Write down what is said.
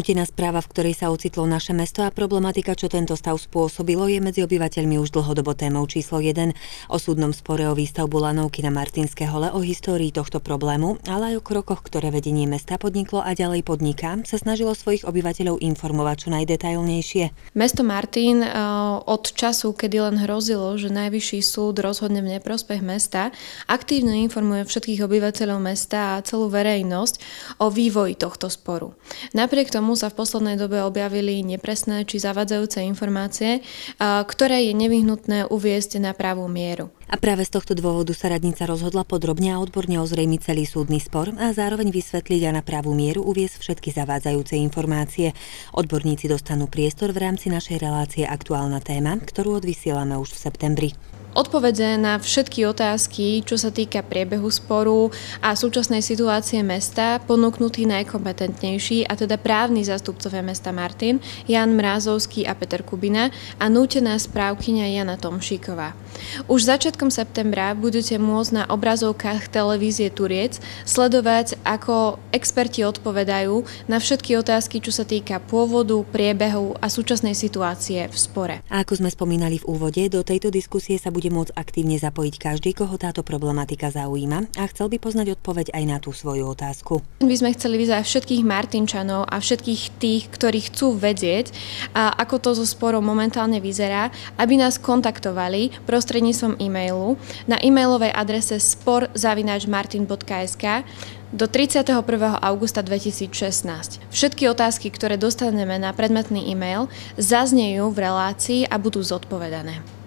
Nútená správa, v ktorej sa ocitlo naše mesto a problematika, čo tento stav spôsobilo, je medzi obyvateľmi už dlhodobo témou číslo 1. O súdnom spore o výstavbu lanovky na Martinské hole, o histórii tohto problému, ale aj o krokoch, ktoré vedenie mesta podniklo a ďalej podniká, sa snažilo svojich obyvateľov informovať čo najdetailnejšie. Mesto Martin od času, kedy len hrozilo, že Najvyšší súd rozhodne v neprospech mesta, aktívne informuje všetkých obyvateľov mesta a celú verejnosť o vývoji tohto sporu. Napriek tomu sa v poslednej dobe objavili nepresné či zavadzajúce informácie, ktoré je nevyhnutné uviesť na pravú mieru. A práve z tohto dôvodu sa radnica rozhodla podrobne a odborne ozrejmiť celý súdny spor a zároveň vysvetliť a na pravú mieru uviesť všetky zavádzajúce informácie. Odborníci dostanú priestor v rámci našej relácie Aktuálna téma, ktorú odvysielame už v septembri. Odpovede na všetky otázky, čo sa týka priebehu sporu a súčasnej situácie mesta, ponúknutí najkompetentnejší, a teda právni zástupcovia mesta Martin, Jan Mrázovský a Peter Kubina a nútená správkyňa Jana Tomšíková. Už začiatkom septembra budete môcť na obrazovkách televízie Turiec sledovať, ako experti odpovedajú na všetky otázky, čo sa týka pôvodu, priebehu a súčasnej situácie v spore. A ako sme spomínali v úvode, do tejto diskusie sa bude môcť aktívne zapojiť každý, koho táto problematika zaujíma a chcel by poznať odpoveď aj na tú svoju otázku. By sme chceli vyzvať všetkých Martinčanov a všetkých tých, ktorí chcú vedieť, ako to so sporom momentálne vyzerá, aby nás kontaktovali prostredníctvom e-mailu na e-mailovej adrese spor@martin.sk do 31. augusta 2016. Všetky otázky, ktoré dostaneme na predmetný e-mail, zaznejú v relácii a budú zodpovedané.